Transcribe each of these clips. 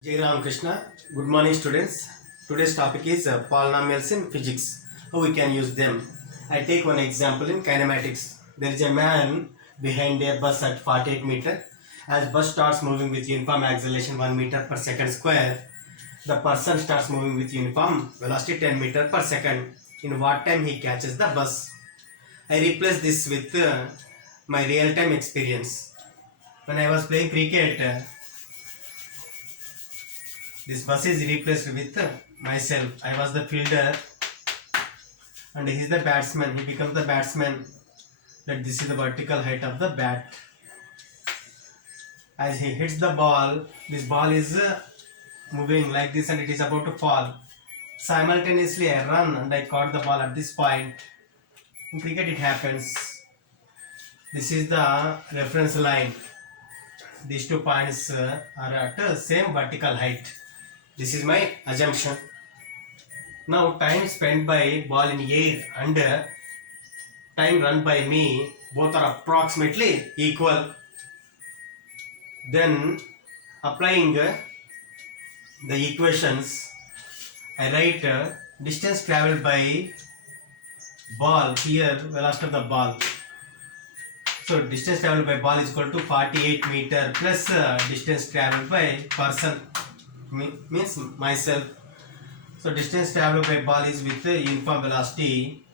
Jai Ram Krishna. Good morning, students. Today's topic is polynomials in physics. How we can use them. I take one example in kinematics. There is a man behind a bus at 48 meter. As bus starts moving with uniform acceleration 1 meter per second square, the person starts moving with uniform velocity 10 meter per second. In what time he catches the bus? I replace this with my real-time experience. When I was playing cricket, this bus is replaced with myself. I was the fielder and he is the batsman. He becomes the batsman. That this is the vertical height of the bat. As he hits the ball, this ball is moving like this and it is about to fall. Simultaneously, I run and I caught the ball at this point. In cricket, it happens. This is the reference line. These 2 points are at same vertical height. This is my assumption. Now time spent by ball in air and time run by me both are approximately equal. Then applying the equations, I write distance traveled by ball, here velocity of the ball. So distance traveled by ball is equal to 48 meter plus distance traveled by person, means myself. So distance traveled by ball is with uniform velocity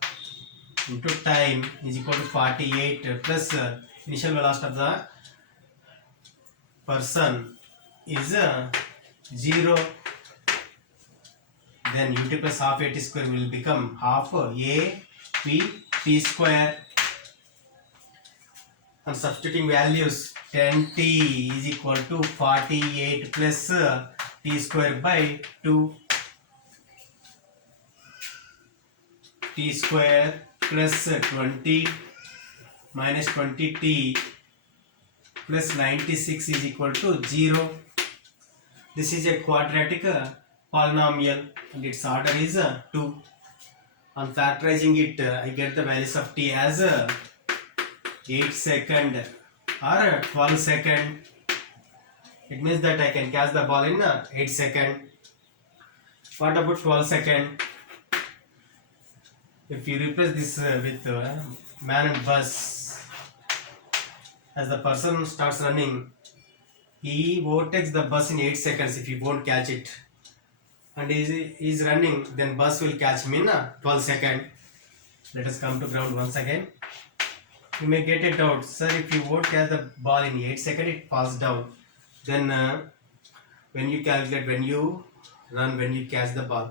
into time is equal to 48 plus initial velocity of the person is 0. Then ut plus half at square will become half a p t square. And substituting values, 10t is equal to 48 plus t square by 2. T square plus 20 minus 20t plus 96 is equal to 0. This is a quadratic polynomial and its order is 2. On factorizing it, I get the values of t as 8 second or 12 second. It means that I can catch the ball in 8 second. What about 12 second? If you replace this with man and bus, as the person starts running, he overtakes the bus in 8 seconds if he won't catch it. And he is running, then bus will catch him in 12 seconds. Let us come to ground once again. You may get it out, sir, if you won't catch the ball in 8 seconds, it falls down. Then when you calculate, when you run, when you catch the ball.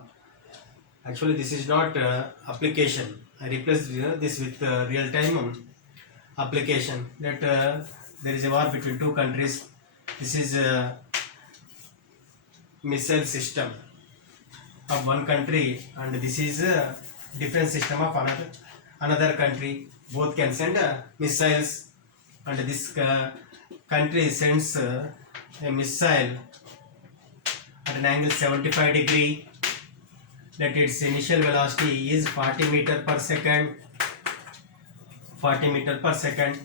Actually, this is not application. I replaced this with real-time application. That there is a war between two countries. This is a missile system of one country, and this is a different system of another country. Both can send missiles, and this country sends a missile at an angle 75 degree. That its initial velocity is 40 meter per second. 40 meter per second.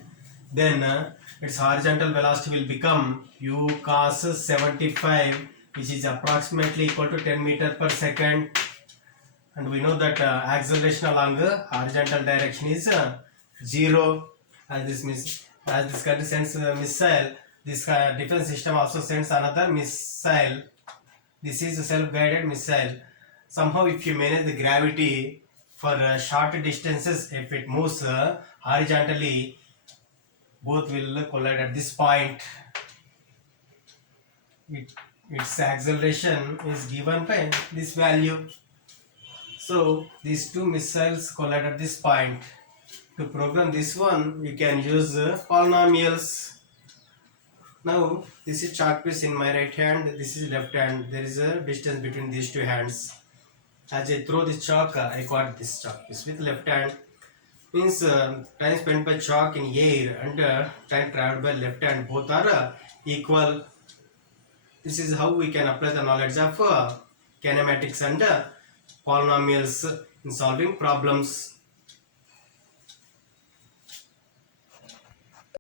Then its horizontal velocity will become u cos 75, which is approximately equal to 10 meter per second. And we know that acceleration along horizontal direction is 0. As this country sends a missile, this defense system also sends another missile. This is a self-guided missile. Somehow, if you manage the gravity for short distances, if it moves horizontally, both will collide at this point. Its acceleration is given by this value. So these two missiles collide at this point. To program this one, you can use polynomials. Now this is chalk piece in my right hand, this is left hand. There is a distance between these two hands. As I throw this chalk, I got this chalk piece with left hand. Means time spent by chalk in air and time traveled by left hand, both are equal. This is how we can apply the knowledge of kinematics and polynomials in solving problems.